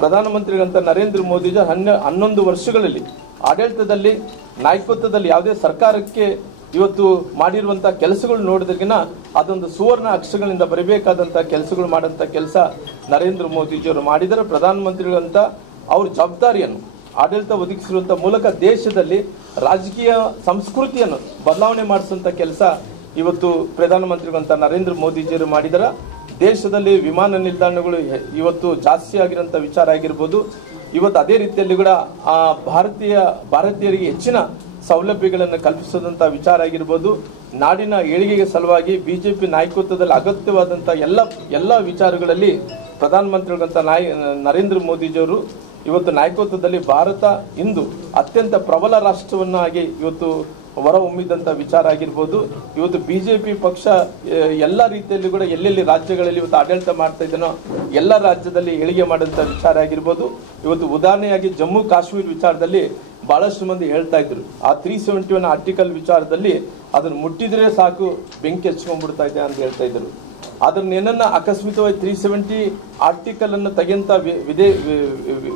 ಪ್ರಧಾನಮಂತ್ರಿಗಳಂತ ನರೇಂದ್ರ ಮೋದಿಜಿ 11 ವರ್ಷಗಳಲ್ಲಿ ಆಡಳಿತದಲ್ಲಿ ನಾಯಕತ್ವದಲ್ಲಿ ಯಾವುದೇ ಸರ್ಕಾರಕ್ಕೆ ಇವತ್ತು ಮಾಡಿರುವಂಥ ಕೆಲಸಗಳು ನೋಡಿದ್ರಿಗಿನ ಅದೊಂದು ಸುವರ್ಣ ಅಕ್ಷರಗಳಿಂದ ಬರಬೇಕಾದಂಥ ಕೆಲಸಗಳು ಮಾಡೋಂಥ ಕೆಲಸ ನರೇಂದ್ರ ಮೋದಿಜಿಯವರು ಮಾಡಿದರೆ. ಪ್ರಧಾನಮಂತ್ರಿಗಳಂತ ಅವ್ರ ಜವಾಬ್ದಾರಿಯನ್ನು ಆಡಳಿತ ಒದಗಿಸಿರುವಂಥ ಮೂಲಕ ದೇಶದಲ್ಲಿ ರಾಜಕೀಯ ಸಂಸ್ಕೃತಿಯನ್ನು ಬದಲಾವಣೆ ಮಾಡಿಸುವಂಥ ಕೆಲಸ ಇವತ್ತು ಪ್ರಧಾನಮಂತ್ರಿಗಳಂತ ನರೇಂದ್ರ ಮೋದಿಜಿಯವರು ಮಾಡಿದರೆ. ದೇಶದಲ್ಲಿ ವಿಮಾನ ನಿಲ್ದಾಣಗಳು ಇವತ್ತು ಜಾಸ್ತಿ ಆಗಿರೋಂಥ ವಿಚಾರ ಆಗಿರ್ಬೋದು. ಇವತ್ತು ಅದೇ ರೀತಿಯಲ್ಲಿ ಕೂಡ ಭಾರತೀಯರಿಗೆ ಹೆಚ್ಚಿನ ಸೌಲಭ್ಯಗಳನ್ನು ಕಲ್ಪಿಸೋದಂಥ ವಿಚಾರ ಆಗಿರ್ಬೋದು. ನಾಡಿನ ಏಳಿಗೆಗೆ ಸಲುವಾಗಿ ಬಿಜೆಪಿ ನಾಯಕತ್ವದಲ್ಲಿ ಅಗತ್ಯವಾದಂಥ ಎಲ್ಲ ವಿಚಾರಗಳಲ್ಲಿ ಪ್ರಧಾನಮಂತ್ರಿಗಳಂತ ನರೇಂದ್ರ ಮೋದಿಜಿಯವರು ಇವತ್ತು ನಾಯಕತ್ವದಲ್ಲಿ ಭಾರತ ಇಂದು ಅತ್ಯಂತ ಪ್ರಬಲ ರಾಷ್ಟ್ರವನ್ನಾಗಿ ಇವತ್ತು ಹೊರಹೊಮ್ಮಿದಂಥ ವಿಚಾರ ಆಗಿರ್ಬೋದು. ಇವತ್ತು ಬಿಜೆಪಿ ಪಕ್ಷ ಎಲ್ಲ ರೀತಿಯಲ್ಲಿ ಕೂಡ ಎಲ್ಲೆಲ್ಲಿ ರಾಜ್ಯಗಳಲ್ಲಿ ಇವತ್ತು ಆಡಳಿತ ಮಾಡ್ತಾ ಇದ್ದಾನೋ ಎಲ್ಲ ರಾಜ್ಯದಲ್ಲಿ ಏಳಿಗೆ ಮಾಡುವಂಥ ವಿಚಾರ ಆಗಿರ್ಬೋದು. ಇವತ್ತು ಉದಾಹರಣೆಯಾಗಿ ಜಮ್ಮು ಕಾಶ್ಮೀರ ವಿಚಾರದಲ್ಲಿ ಬಹಳಷ್ಟು ಮಂದಿ ಹೇಳ್ತಾ ಇದ್ರು, ಆ 371 ಆರ್ಟಿಕಲ್ ವಿಚಾರದಲ್ಲಿ ಅದನ್ನು ಮುಟ್ಟಿದ್ರೆ ಸಾಕು ಬೆಂಕಿ ಹಚ್ಕೊಂಡ್ಬಿಡ್ತಾ ಇದೆ ಅಂತ ಹೇಳ್ತಾ ಇದ್ರು. ಅದನ್ನ ಏನನ್ನ ಅಕಸ್ಮಿತವಾಗಿ 370 ಆರ್ಟಿಕಲ್ ಅನ್ನು ತೆಗೆಂತ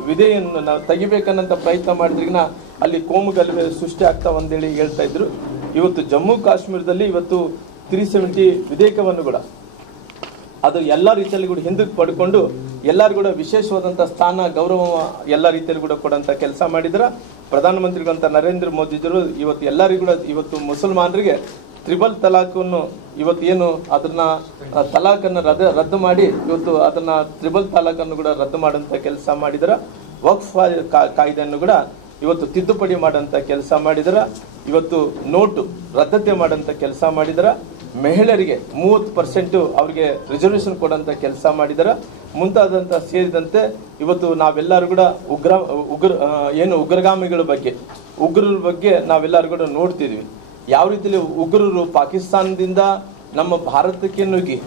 ವಿಧೇಯನ್ನು ನಾವು ತೆಗಿಬೇಕನ್ನಂತ ಪ್ರಯತ್ನ ಮಾಡಿದ್ರಿಗಿನ ಅಲ್ಲಿ ಕೋಮುಗಲಭೆ ಸೃಷ್ಟಿ ಆಗ್ತಾವ ಅಂತೇಳಿ ಹೇಳ್ತಾ ಇದ್ರು. ಇವತ್ತು ಜಮ್ಮು ಕಾಶ್ಮೀರದಲ್ಲಿ ಇವತ್ತು 370 ವಿಧೇಯಕವನ್ನು ಕೂಡ ಅದು ಎಲ್ಲ ರೀತಿಯಲ್ಲಿ ಕೂಡ ಹಿಂದಕ್ಕೆ ಪಡ್ಕೊಂಡು ಎಲ್ಲರೂ ಕೂಡ ವಿಶೇಷವಾದಂಥ ಸ್ಥಾನ ಗೌರವ ಎಲ್ಲ ರೀತಿಯಲ್ಲಿ ಕೂಡ ಕೊಡೋಂಥ ಕೆಲಸ ಮಾಡಿದ್ರ. ಪ್ರಧಾನಮಂತ್ರಿಗಳಂತ ನರೇಂದ್ರ ಮೋದಿಜಿಯವರು ಇವತ್ತು ಎಲ್ಲರಿಗೂ ಕೂಡ ಇವತ್ತು ಮುಸಲ್ಮಾನರಿಗೆ ತ್ರಿಬಲ್ ತಲಾಖನ್ನು ಇವತ್ತು ಏನು ಅದನ್ನ ತಲಾಖನ್ನು ರದ್ದು ಮಾಡಿ ಇವತ್ತು ಅದನ್ನ ತ್ರಿಬಲ್ ತಲಾಖನ್ನು ಕೂಡ ರದ್ದು ಮಾಡೋಂಥ ಕೆಲಸ ಮಾಡಿದ್ರ. ವಕ್ಫ್ ಕಾಯ್ದೆಯನ್ನು ಕೂಡ ಇವತ್ತು ತಿದ್ದುಪಡಿ ಮಾಡೋಂಥ ಕೆಲಸ ಮಾಡಿದ್ರ. ಇವತ್ತು ನೋಟು ರದ್ದತೆ ಮಾಡೋಂಥ ಕೆಲಸ ಮಾಡಿದ್ರ. ಮಹಿಳೆಯರಿಗೆ 30% ಅವರಿಗೆ ರಿಸರ್ವೇಶನ್ ಕೊಡೋಂಥ ಕೆಲಸ ಮಾಡಿದ್ರ. ಮುಂತಾದಂಥ ಸೇರಿದಂತೆ ಇವತ್ತು ನಾವೆಲ್ಲರೂ ಕೂಡ ಉಗ್ರಗಾಮಿಗಳ ಉಗ್ರರ ಬಗ್ಗೆ ನಾವೆಲ್ಲರೂ ಕೂಡ ನೋಡ್ತಿದ್ವಿ. ಯಾವ ರೀತಿಯಲ್ಲಿ ಉಗ್ರರು ಪಾಕಿಸ್ತಾನದಿಂದ ನಮ್ಮ ಭಾರತಕ್ಕೆ ನುಗ್ಗಿ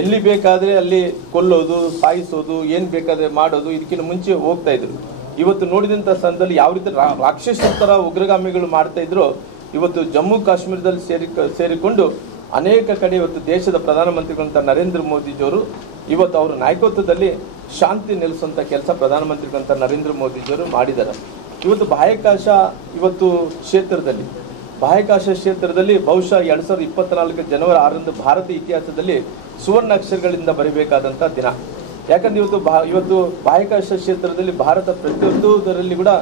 ಎಲ್ಲಿ ಬೇಕಾದ್ರೆ ಅಲ್ಲಿ ಕೊಲ್ಲೋದು, ಸಾಯಿಸೋದು, ಏನ್ ಬೇಕಾದ್ರೆ ಮಾಡೋದು ಇದಕ್ಕಿಂತ ಮುಂಚೆ ಹೋಗ್ತಾ ಇದ್ರು. ಇವತ್ತು ನೋಡಿದಂಥ ಸಂದರ್ಭದಲ್ಲಿ ಯಾವ ರೀತಿ ರಾಕ್ಷಸ ತರ ಉಗ್ರಗಾಮಿಗಳು ಮಾಡ್ತಾ ಇದ್ರು, ಇವತ್ತು ಜಮ್ಮು ಕಾಶ್ಮೀರದಲ್ಲಿ ಸೇರಿಕೊಂಡು ಅನೇಕ ಕಡೆ ಇವತ್ತು ದೇಶದ ಪ್ರಧಾನಮಂತ್ರಿಗಳಂತ ನರೇಂದ್ರ ಮೋದಿಜಿಯವರು ಇವತ್ತು ಅವರ ನಾಯಕತ್ವದಲ್ಲಿ ಶಾಂತಿ ನೆಲೆಸುವಂಥ ಕೆಲಸ ಪ್ರಧಾನಮಂತ್ರಿಗಳಂತ ನರೇಂದ್ರ ಮೋದಿಜಿಯವರು ಮಾಡಿದ್ದಾರೆ. ಇವತ್ತು ಬಾಹ್ಯಾಕಾಶ ಕ್ಷೇತ್ರದಲ್ಲಿ ಬಹುಶಃ 2024 ಜನವರಿ 6ರಂದು ಭಾರತ ಇತಿಹಾಸದಲ್ಲಿ ಸುವರ್ಣ ಅಕ್ಷರಗಳಿಂದ ಬರೀಬೇಕಾದಂಥ ದಿನ. ಯಾಕಂದ್ರೆ ಇವತ್ತು ಬಾಹ್ಯಾಕಾಶ ಕ್ಷೇತ್ರದಲ್ಲಿ ಭಾರತ ಪ್ರತಿಯೊಂದರಲ್ಲಿ ಕೂಡ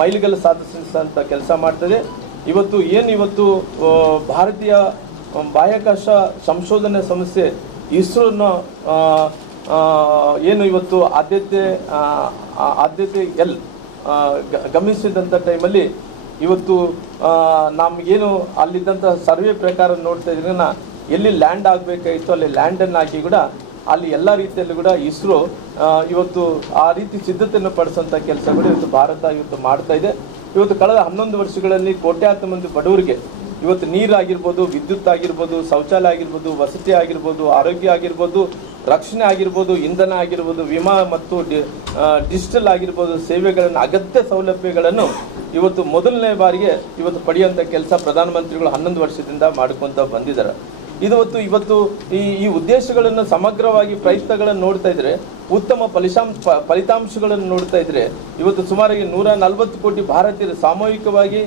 ಮೈಲಿಗಲ್ಲು ಸಾಧಿಸುವಂಥ ಕೆಲಸ ಮಾಡ್ತದೆ. ಇವತ್ತು ಭಾರತೀಯ ಬಾಹ್ಯಾಕಾಶ ಸಂಶೋಧನೆ ಸಂಸ್ಥೆ ಇಸ್ರೋನ ಏನು ಇವತ್ತು ಆದ್ಯತೆ ಗಮನಿಸಿದಂಥ ಟೈಮಲ್ಲಿ ಇವತ್ತು ನಮಗೇನು ಅಲ್ಲಿದ್ದಂಥ ಸರ್ವೆ ಪ್ರಕಾರ ನೋಡ್ತಾ ಇದ್ರೆ ಎಲ್ಲಿ ಲ್ಯಾಂಡ್ ಆಗಬೇಕಾಯಿತು ಅಲ್ಲಿ ಲ್ಯಾಂಡನ್ನು ಹಾಕಿ ಕೂಡ ಅಲ್ಲಿ ಎಲ್ಲ ರೀತಿಯಲ್ಲೂ ಕೂಡ ಇಸ್ರೋ ಇವತ್ತು ಆ ರೀತಿ ಸಿದ್ಧತೆಯನ್ನು ಪಡಿಸುವಂಥ ಕೆಲಸಗಳು ಇವತ್ತು ಭಾರತ ಇವತ್ತು ಮಾಡ್ತಾ ಇದೆ. ಇವತ್ತು ಕಳೆದ 11 ವರ್ಷಗಳಲ್ಲಿ ಕೋಟ್ಯಾಂತರ ಮಂದಿ ಬಡವರಿಗೆ ಇವತ್ತು ನೀರಾಗಿರ್ಬೋದು, ವಿದ್ಯುತ್ ಆಗಿರ್ಬೋದು, ಶೌಚಾಲಯ ಆಗಿರ್ಬೋದು, ವಸತಿ ಆಗಿರ್ಬೋದು, ಆರೋಗ್ಯ ಆಗಿರ್ಬೋದು, ರಕ್ಷಣೆ ಆಗಿರ್ಬೋದು, ಇಂಧನ ಆಗಿರ್ಬೋದು, ವಿಮಾ ಮತ್ತು ಡಿಜಿಟಲ್ ಆಗಿರ್ಬೋದು ಸೇವೆಗಳನ್ನು ಅಗತ್ಯ ಸೌಲಭ್ಯಗಳನ್ನು ಇವತ್ತು ಮೊದಲನೇ ಬಾರಿಗೆ ಇವತ್ತು ಪಡೆಯುವಂಥ ಕೆಲಸ ಪ್ರಧಾನಮಂತ್ರಿಗಳು 11 ವರ್ಷದಿಂದ ಮಾಡ್ಕೊಂತ ಬಂದಿದ್ದಾರೆ. ಇವತ್ತು ಈ ಉದ್ದೇಶಗಳನ್ನು ಸಮಗ್ರವಾಗಿ ಪ್ರಯತ್ನಗಳನ್ನು ನೋಡ್ತಾ ಇದ್ರೆ, ಉತ್ತಮ ಫಲಿತಾಂಶಗಳನ್ನು ನೋಡ್ತಾ ಇದ್ರೆ ಇವತ್ತು ಸುಮಾರಿಗೆ 140 ಕೋಟಿ ಭಾರತೀಯರು ಸಾಮೂಹಿಕವಾಗಿ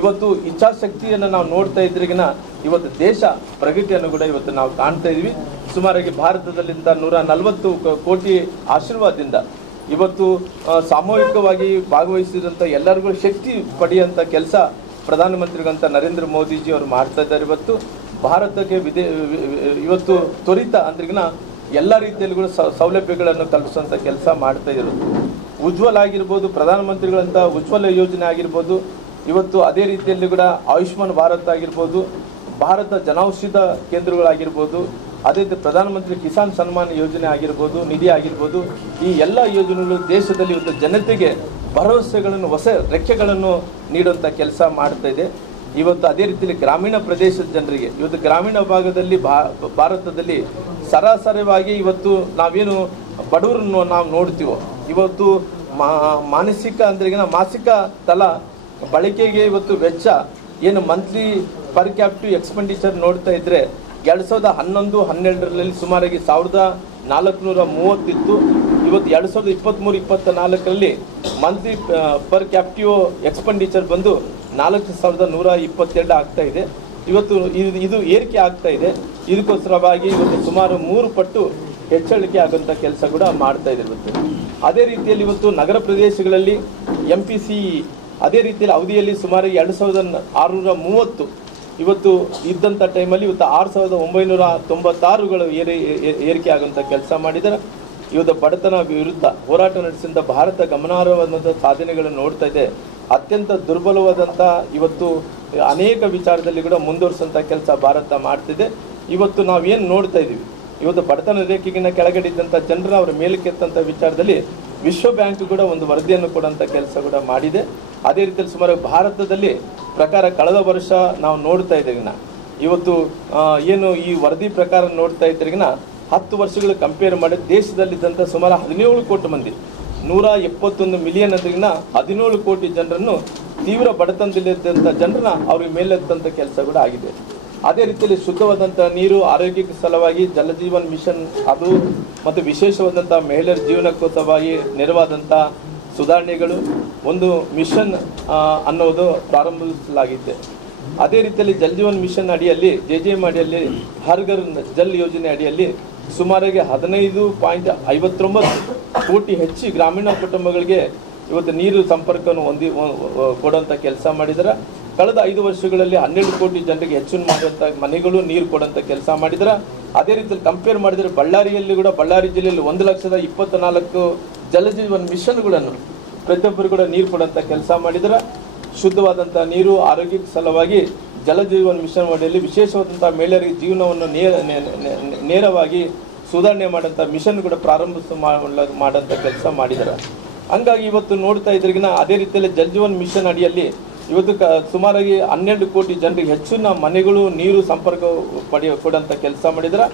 ಇವತ್ತು ಇಚ್ಛಾಶಕ್ತಿಯನ್ನು ನಾವು ನೋಡ್ತಾ ಇದ್ರಿಗಿನ ಇವತ್ತು ದೇಶ ಪ್ರಗತಿಯನ್ನು ಕೂಡ ಇವತ್ತು ನಾವು ಕಾಣ್ತಾ ಇದ್ವಿ. ಸುಮಾರಾಗಿ ಭಾರತದಲ್ಲಿಂದ 140 ಕೋಟಿ ಆಶೀರ್ವಾದದಿಂದ ಇವತ್ತು ಸಾಮೂಹಿಕವಾಗಿ ಭಾಗವಹಿಸಿದಂಥ ಎಲ್ಲರಿಗೂ ಶಕ್ತಿ ಪಡೆಯುವಂಥ ಕೆಲಸ ಪ್ರಧಾನಮಂತ್ರಿಗಳಂತ ನರೇಂದ್ರ ಮೋದಿಜಿ ಅವರು ಮಾಡ್ತಾ ಇದ್ದಾರೆ. ಇವತ್ತು ಭಾರತಕ್ಕೆ ಇವತ್ತು ತ್ವರಿತ ಅಂದ್ರಿಗಿನ ಎಲ್ಲ ರೀತಿಯಲ್ಲಿ ಕೂಡ ಸೌಲಭ್ಯಗಳನ್ನು ಕಲ್ಪಿಸುವಂಥ ಕೆಲಸ ಮಾಡ್ತಾ ಇದ್ರು. ಉಜ್ವಲ ಆಗಿರ್ಬೋದು, ಪ್ರಧಾನಮಂತ್ರಿಗಳಂತ ಉಜ್ವಲ ಯೋಜನೆ ಆಗಿರ್ಬೋದು, ಇವತ್ತು ಅದೇ ರೀತಿಯಲ್ಲಿ ಕೂಡ ಆಯುಷ್ಮಾನ್ ಭಾರತ್ ಆಗಿರ್ಬೋದು, ಭಾರತ ಜನೌಷಧ ಕೇಂದ್ರಗಳಾಗಿರ್ಬೋದು, ಅದೇ ರೀತಿ ಪ್ರಧಾನಮಂತ್ರಿ ಕಿಸಾನ್ ಸನ್ಮಾನ್ ಯೋಜನೆ ಆಗಿರ್ಬೋದು, ನಿಧಿ ಆಗಿರ್ಬೋದು, ಈ ಎಲ್ಲ ಯೋಜನೆಗಳು ದೇಶದಲ್ಲಿ ಇವತ್ತು ಜನತೆಗೆ ಭರವಸೆಗಳನ್ನು, ಹೊಸ ರೆಕ್ಕೆಗಳನ್ನು ನೀಡುವಂಥ ಕೆಲಸ ಮಾಡ್ತಾ ಇದೆ. ಇವತ್ತು ಅದೇ ರೀತಿಯಲ್ಲಿ ಗ್ರಾಮೀಣ ಪ್ರದೇಶದ ಜನರಿಗೆ ಇವತ್ತು ಗ್ರಾಮೀಣ ಭಾಗದಲ್ಲಿ ಭಾರತದಲ್ಲಿ ಸರಾಸರಿಯಾಗಿ ಇವತ್ತು ನಾವೇನು ಬಡವರನ್ನು ನಾವು ನೋಡ್ತೀವೋ ಇವತ್ತು ಮಾನಸಿಕ ಅಂದ್ರೆ ಮಾಸಿಕ ತಲಾ ಬಳಕೆಗೆ ಇವತ್ತು ವೆಚ್ಚ ಏನು ಮಂತ್ಲಿ ಪರ್ ಕ್ಯಾಪಿಟಲ್ ಎಕ್ಸ್ಪೆಂಡಿಚರ್ ನೋಡ್ತಾ ಇದ್ರೆ 2011-12ರಲ್ಲಿ ಸುಮಾರಾಗಿ 1430 ಇತ್ತು. ಇವತ್ತು 2023-24ರಲ್ಲಿ ಮಂತ್ಲಿ ಪರ್ ಕ್ಯಾಪ್ಟಿವ್ ಎಕ್ಸ್ಪೆಂಡಿಚರ್ ಬಂದು 4,122 ಆಗ್ತಾ ಇದೆ. ಇವತ್ತು ಇದು ಏರಿಕೆ ಆಗ್ತಾ ಇದೆ. ಇದಕ್ಕೋಸ್ಕರವಾಗಿ ಇವತ್ತು ಸುಮಾರು 3 ಪಟ್ಟು ಹೆಚ್ಚಳಿಕೆ ಆಗುವಂಥ ಕೆಲಸ ಕೂಡ ಮಾಡ್ತಾ ಇದೆ ಇವತ್ತು. ಅದೇ ರೀತಿಯಲ್ಲಿ ಇವತ್ತು ನಗರ ಪ್ರದೇಶಗಳಲ್ಲಿ MPC ಅದೇ ರೀತಿಯಲ್ಲಿ ಅವಧಿಯಲ್ಲಿ ಸುಮಾರು 2,630 ಇವತ್ತು ಇದ್ದಂಥ ಟೈಮಲ್ಲಿ ಇವತ್ತು 6,996ಗಳು ಏರಿಕೆ ಆಗುವಂಥ ಕೆಲಸ ಮಾಡಿದ್ದಾರೆ. ಇವತ್ತು ಬಡತನ ವಿರುದ್ಧ ಹೋರಾಟ ನಡೆಸಿದ ಭಾರತ ಗಮನಾರ್ಹವಾದಂಥ ಸಾಧನೆಗಳನ್ನು ನೋಡ್ತಾ ಇದೆ. ಅತ್ಯಂತ ದುರ್ಬಲವಾದಂಥ ಇವತ್ತು ಅನೇಕ ವಿಚಾರದಲ್ಲಿ ಕೂಡ ಮುಂದುವರಿಸುವಂಥ ಕೆಲಸ ಭಾರತ ಮಾಡ್ತಿದೆ. ಇವತ್ತು ನಾವೇನು ನೋಡ್ತಾ ಇದ್ದೀವಿ, ಇವತ್ತು ಬಡತನ ರೇಖೆಗಿನ್ನ ಕೆಳಗಡಿದ್ದಂಥ ಜನರ ಅವರ ಮೇಲಕ್ಕೆತ್ತಂಥ ವಿಚಾರದಲ್ಲಿ ವಿಶ್ವ ಬ್ಯಾಂಕ್ ಕೂಡ ಒಂದು ವರದಿಯನ್ನು ಕೊಡುವಂಥ ಕೆಲಸ ಕೂಡ ಮಾಡಿದೆ. ಅದೇ ರೀತಿಯಲ್ಲಿ ಸುಮಾರು ಭಾರತದಲ್ಲಿ ಪ್ರಕಾರ ಕಳೆದ ವರ್ಷ ನಾವು ನೋಡ್ತಾ ಇದ್ದೀಗಿನ ಇವತ್ತು ಏನು ಈ ವರದಿ ಪ್ರಕಾರ ನೋಡ್ತಾ ಇದ್ದೀಗಿನ 10 ವರ್ಷಗಳು ಕಂಪೇರ್ ಮಾಡಿ ದೇಶದಲ್ಲಿದ್ದಂಥ ಸುಮಾರು 17 ಕೋಟಿ ಮಂದಿ 171 ಮಿಲಿಯನ್ ಅಂದ್ರಿಗಿನ 17 ಕೋಟಿ ಜನರನ್ನು ತೀವ್ರ ಬಡತನದಲ್ಲಿದ್ದಂಥ ಜನರನ್ನ ಅವ್ರಿಗೆ ಮೇಲೆತ್ತಂಥ ಕೆಲಸ ಕೂಡ ಆಗಿದೆ. ಅದೇ ರೀತಿಯಲ್ಲಿ ಶುದ್ಧವಾದಂಥ ನೀರು ಆರೋಗ್ಯಕ್ಕೆ ಸಲುವಾಗಿ ಜಲಜೀವನ್ ಮಿಷನ್ ಅದು ಮತ್ತು ವಿಶೇಷವಾದಂಥ ಮಹಿಳೆಯರ ಜೀವನಕ್ಕೋಸ್ಕರವಾಗಿ ನೆರವಾದಂಥ ಸುಧಾರಣೆಗಳು ಒಂದು ಮಿಷನ್ ಅನ್ನೋದು ಪ್ರಾರಂಭಿಸಲಾಗಿದೆ. ಅದೇ ರೀತಿಯಲ್ಲಿ ಜಲಜೀವನ್ ಮಿಷನ್ ಅಡಿಯಲ್ಲಿ JJM ಅಡಿಯಲ್ಲಿ ಹರ್ ಘರ್ ಜಲ್ ಯೋಜನೆ ಅಡಿಯಲ್ಲಿ ಸುಮಾರಿಗೆ 15.59 ಕೋಟಿ ಹೆಚ್ಚು ಗ್ರಾಮೀಣ ಕುಟುಂಬಗಳಿಗೆ ಇವತ್ತು ನೀರು ಸಂಪರ್ಕವನ್ನು ಕೊಡುವಂಥ ಕೆಲಸ ಮಾಡಿದ್ದಾರೆ. ಕಳೆದ 5 ವರ್ಷಗಳಲ್ಲಿ 12 ಕೋಟಿ ಜನರಿಗೆ ಹೆಚ್ಚು ಮಾಡುವಂಥ ಮನೆಗಳು ನೀರು ಕೊಡುವಂಥ ಕೆಲಸ ಮಾಡಿದ್ದಾರೆ. ಅದೇ ರೀತಿಯಲ್ಲಿ ಕಂಪೇರ್ ಮಾಡಿದರೆ ಬಳ್ಳಾರಿಯಲ್ಲಿ ಕೂಡ ಬಳ್ಳಾರಿ ಜಿಲ್ಲೆಯಲ್ಲಿ 1,24,000 ಜಲಜೀವನ್ ಮಿಷನ್ಗಳನ್ನು ಪ್ರತಿಯೊಬ್ಬರು ಕೂಡ ನೀರು ಕೊಡುವಂಥ ಕೆಲಸ ಮಾಡಿದ್ದಾರೆ. ಶುದ್ಧವಾದಂಥ ನೀರು ಆರೋಗ್ಯಕ್ಕೆ ಸಲುವಾಗಿ ಜಲಜೀವನ್ ಮಿಷನ್ ಅಡಿಯಲ್ಲಿ ವಿಶೇಷವಾದಂಥ ಮಹಿಳೆಯರಿಗೆ ಜೀವನವನ್ನು ನೇರವಾಗಿ ಸುಧಾರಣೆ ಮಾಡೋಂಥ ಮಿಷನ್ ಕೂಡ ಮಾಡೋಂಥ ಕೆಲಸ ಮಾಡಿದ್ದಾರೆ. ಹಂಗಾಗಿ ಇವತ್ತು ನೋಡ್ತಾ ಇದ್ರಿಗಿನ ಅದೇ ರೀತಿಯಲ್ಲಿ ಜಲಜೀವನ್ ಮಿಷನ್ ಅಡಿಯಲ್ಲಿ ಇವತ್ತು ಸುಮಾರಾಗಿ 12 ಕೋಟಿ ಜನರಿಗೆ ಹೆಚ್ಚಿನ ಮನೆಗಳು ನೀರು ಸಂಪರ್ಕ ಕೊಡುವಂಥ ಕೆಲಸ ಮಾಡಿದ್ದಾರೆ.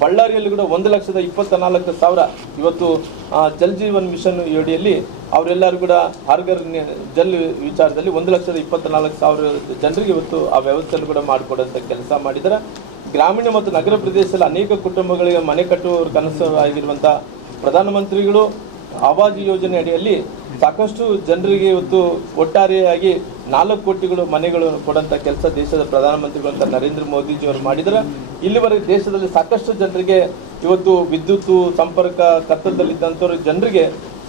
ಬಳ್ಳಾರಿಯಲ್ಲಿ ಕೂಡ 1,24,000 ಇವತ್ತು ಜಲಜೀವನ್ ಮಿಷನ್ ಅಡಿಯಲ್ಲಿ ಅವರೆಲ್ಲರೂ ಕೂಡ ಹರ್ ಘರ್ ಜಲ್ ವಿಚಾರದಲ್ಲಿ 1,24,000 ಜನರಿಗೆ ಇವತ್ತು ಆ ವ್ಯವಸ್ಥೆಯನ್ನು ಕೂಡ ಮಾಡಿಕೊಡುವಂಥ ಕೆಲಸ ಮಾಡಿದ್ದಾರೆ. ಗ್ರಾಮೀಣ ಮತ್ತು ನಗರ ಪ್ರದೇಶದಲ್ಲಿ ಅನೇಕ ಕುಟುಂಬಗಳಿಗೆ ಮನೆ ಕಟ್ಟುವ ಕನಸು ಆಗಿರುವಂಥ ಪ್ರಧಾನಮಂತ್ರಿಗಳು ಆವಾಸ್ ಯೋಜನೆ ಅಡಿಯಲ್ಲಿ ಸಾಕಷ್ಟು ಜನರಿಗೆ ಇವತ್ತು ಒಟ್ಟಾರೆಯಾಗಿ 4 ಕೋಟಿಗಳು ಮನೆಗಳು ಕೊಡುವಂಥ ಕೆಲಸ ದೇಶದ ಪ್ರಧಾನಮಂತ್ರಿಗಳಂತ ನರೇಂದ್ರ ಮೋದಿಜಿಯವರು ಮಾಡಿದ್ದಾರೆ. ಇಲ್ಲಿವರೆಗೆ ದೇಶದಲ್ಲಿ ಸಾಕಷ್ಟು ಜನರಿಗೆ ಇವತ್ತು ವಿದ್ಯುತ್ ಸಂಪರ್ಕ ಕತ್ತಲದಲ್ಲಿದ್ದಂಥವ್ರ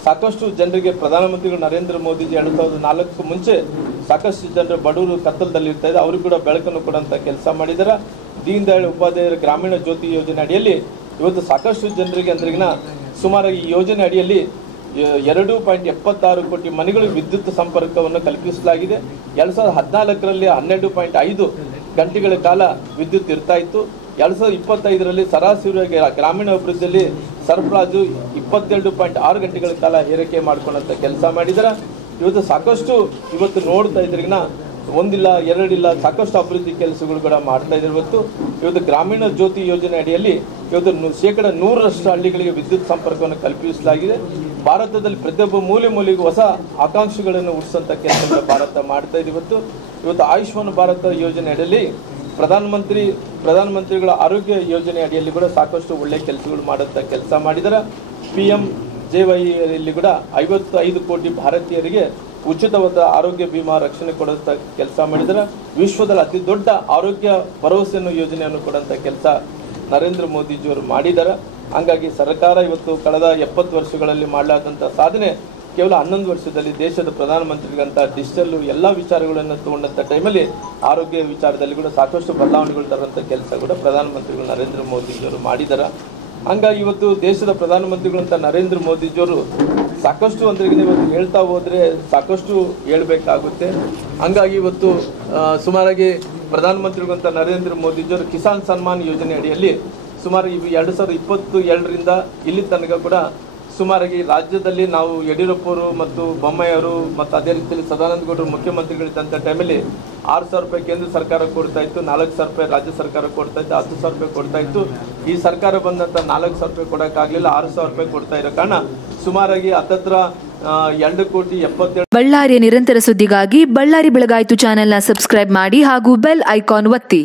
ಸಾಕಷ್ಟು ಜನರಿಗೆ ಪ್ರಧಾನಮಂತ್ರಿಗಳು ನರೇಂದ್ರ ಮೋದಿಜಿ 2004 ಮುಂಚೆ ಸಾಕಷ್ಟು ಜನರು ಬಡವರು ಕತ್ತಲದಲ್ಲಿ ಇರ್ತಾ ಇದೆ, ಅವ್ರಿಗೆ ಕೂಡ ಬೆಳಕನ್ನು ಕೊಡುವಂಥ ಕೆಲಸ ಮಾಡಿದ್ದಾರೆ. ದೀನ್ ದಯಾಳ್ ಉಪಾಧ್ಯಾಯರ ಗ್ರಾಮೀಣ ಜ್ಯೋತಿ ಯೋಜನೆ ಅಡಿಯಲ್ಲಿ ಇವತ್ತು ಸಾಕಷ್ಟು ಜನರಿಗೆ ಅಂದ್ರಿಗಿನ ಸುಮಾರು ಈ ಯೋಜನೆ ಅಡಿಯಲ್ಲಿ 2.76 ಕೋಟಿ ಮನೆಗಳಿಗೆ ವಿದ್ಯುತ್ ಸಂಪರ್ಕವನ್ನು ಕಲ್ಪಿಸಲಾಗಿದೆ. 2014ರಲ್ಲಿ 12.5 ಗಂಟೆಗಳ ಕಾಲ ವಿದ್ಯುತ್ ಇರ್ತಾ ಇತ್ತು. 2025ರಲ್ಲಿ ಸರಾಸರಿಯಾಗಿ ಗ್ರಾಮೀಣ ಅಭಿವೃದ್ಧಿಯಲ್ಲಿ ಸರಬರಾಜು 22.6 ಗಂಟೆಗಳ ಕಾಲ ಏರಿಕೆ ಮಾಡ್ಕೊಳ್ಳೋಂಥ ಕೆಲಸ ಮಾಡಿದ್ದಾರೆ. ಇವತ್ತು ಸಾಕಷ್ಟು ಇವತ್ತು ನೋಡ್ತಾ ಇದ್ರಿಗಿನ ಒಂದಿಲ್ಲ ಎರಡಿಲ್ಲ ಸಾಕಷ್ಟು ಅಭಿವೃದ್ಧಿ ಕೆಲಸಗಳು ಕೂಡ ಮಾಡ್ತಾ ಇದ್ದಾರೆ. ಇವತ್ತು ಗ್ರಾಮೀಣ ಜ್ಯೋತಿ ಯೋಜನೆ ಅಡಿಯಲ್ಲಿ ಇವತ್ತು 100% ಹಳ್ಳಿಗಳಿಗೆ ವಿದ್ಯುತ್ ಸಂಪರ್ಕವನ್ನು ಕಲ್ಪಿಸಲಾಗಿದೆ. ಭಾರತದಲ್ಲಿ ಪ್ರತಿಯೊಬ್ಬ ಮೂಲೆಗೂ ಹೊಸ ಆಕಾಂಕ್ಷೆಗಳನ್ನು ಹುಟ್ಟಿಸುವಂಥ ಕೆಲಸಗಳು ಭಾರತ ಮಾಡ್ತಾ ಇದೆ. ಇವತ್ತು ಆಯುಷ್ಮಾನ್ ಭಾರತ ಯೋಜನೆ ಅಡಿಯಲ್ಲಿ ಪ್ರಧಾನಮಂತ್ರಿಗಳ ಆರೋಗ್ಯ ಯೋಜನೆ ಅಡಿಯಲ್ಲಿ ಕೂಡ ಸಾಕಷ್ಟು ಒಳ್ಳೆಯ ಕೆಲಸಗಳು ಮಾಡುವಂಥ ಕೆಲಸ ಮಾಡಿದ್ದಾರೆ. PMJYಯಲ್ಲಿ ಕೂಡ 55 ಕೋಟಿ ಭಾರತೀಯರಿಗೆ ಉಚಿತವಾದ ಆರೋಗ್ಯ ವಿಮಾ ರಕ್ಷಣೆ ಕೊಡುವಂಥ ಕೆಲಸ ಮಾಡಿದ್ದಾರೆ. ವಿಶ್ವದಲ್ಲಿ ಅತಿ ದೊಡ್ಡ ಆರೋಗ್ಯ ಭರವಸೆಯನ್ನು ಯೋಜನೆಯನ್ನು ಕೊಡುವಂಥ ಕೆಲಸ ನರೇಂದ್ರ ಮೋದಿಜಿಯವರು ಮಾಡಿದ್ದಾರೆ. ಹಂಗಾಗಿ ಸರ್ಕಾರ ಇವತ್ತು ಕಳೆದ 70 ವರ್ಷಗಳಲ್ಲಿ ಮಾಡಲಾದಂಥ ಸಾಧನೆ ಕೇವಲ 11 ವರ್ಷದಲ್ಲಿ ದೇಶದ ಪ್ರಧಾನಮಂತ್ರಿಗಂತ ಡಿಜಿಟಲ್ ಎಲ್ಲ ವಿಚಾರಗಳನ್ನು ತಗೊಂಡಂಥ ಟೈಮಲ್ಲಿ ಆರೋಗ್ಯ ವಿಚಾರದಲ್ಲಿ ಕೂಡ ಸಾಕಷ್ಟು ಬದಲಾವಣೆಗಳು ತರುವಂಥ ಕೆಲಸ ಕೂಡ ಪ್ರಧಾನಮಂತ್ರಿಗಳು ನರೇಂದ್ರ ಮೋದಿಜಿಯವರು ಮಾಡಿದ್ದಾರೆ. ಹಂಗಾಗಿ ಇವತ್ತು ದೇಶದ ಪ್ರಧಾನಮಂತ್ರಿಗಳಂತ ನರೇಂದ್ರ ಮೋದಿಜಿಯವರು ಸಾಕಷ್ಟು ಅಂದ್ರೆ ಇವತ್ತು ಹೇಳ್ತಾ ಹೋದರೆ ಸಾಕಷ್ಟು ಹೇಳ್ಬೇಕಾಗುತ್ತೆ. ಹಂಗಾಗಿ ಇವತ್ತು ಸುಮಾರಾಗಿ ಪ್ರಧಾನಮಂತ್ರಿಗಳಂತ ನರೇಂದ್ರ ಮೋದಿಜಿಯವರು ಕಿಸಾನ್ ಸನ್ಮಾನ್ ಯೋಜನೆ ಅಡಿಯಲ್ಲಿ ಸುಮಾರು 2022ರಿಂದ ಇಲ್ಲಿ ತನಕ ಕೂಡ ಸುಮಾರಾಗಿ ರಾಜ್ಯದಲ್ಲಿ ನಾವು ಯಡಿಯೂರಪ್ಪರು ಮತ್ತು ಬೊಮ್ಮಾಯಿಯವರು ಮತ್ತು ಅದೇ ರೀತಿಯಲ್ಲಿ ಸದಾನಂದ ಗೌಡರು ಮುಖ್ಯಮಂತ್ರಿಗಳಿದ್ದಂಥ ಟೈಮಲ್ಲಿ 6,000 ರೂಪಾಯಿ ಕೇಂದ್ರ ಸರ್ಕಾರ ಕೊಡ್ತಾ ಇತ್ತು, 4,000 ರೂಪಾಯಿ ರಾಜ್ಯ ಸರ್ಕಾರ ಕೊಡ್ತಾ ಇತ್ತು, 10,000 ರೂಪಾಯಿ ಕೊಡ್ತಾ ಇತ್ತು. ಈ ಸರ್ಕಾರ ಬಂದಂಥ 4,000 ರೂಪಾಯಿ ಕೊಡೋಕ್ಕಾಗಲಿಲ್ಲ, 6,000 ರೂಪಾಯಿ ಕೊಡ್ತಾ ಇರೋ ಕಾರಣ ಸುಮಾರಾಗಿ 2,70,77,000. ಬಳ್ಳಾರಿಯ ನಿರಂತರ ಸುದ್ದಿಗಾಗಿ ಬಳ್ಳಾರಿ ಬೆಳಗಾಯಿತು ಚಾನೆಲ್ನ ಸಬ್ಸ್ಕ್ರೈಬ್ ಮಾಡಿ ಹಾಗೂ ಬೆಲ್ ಐಕಾನ್ ಒತ್ತಿ.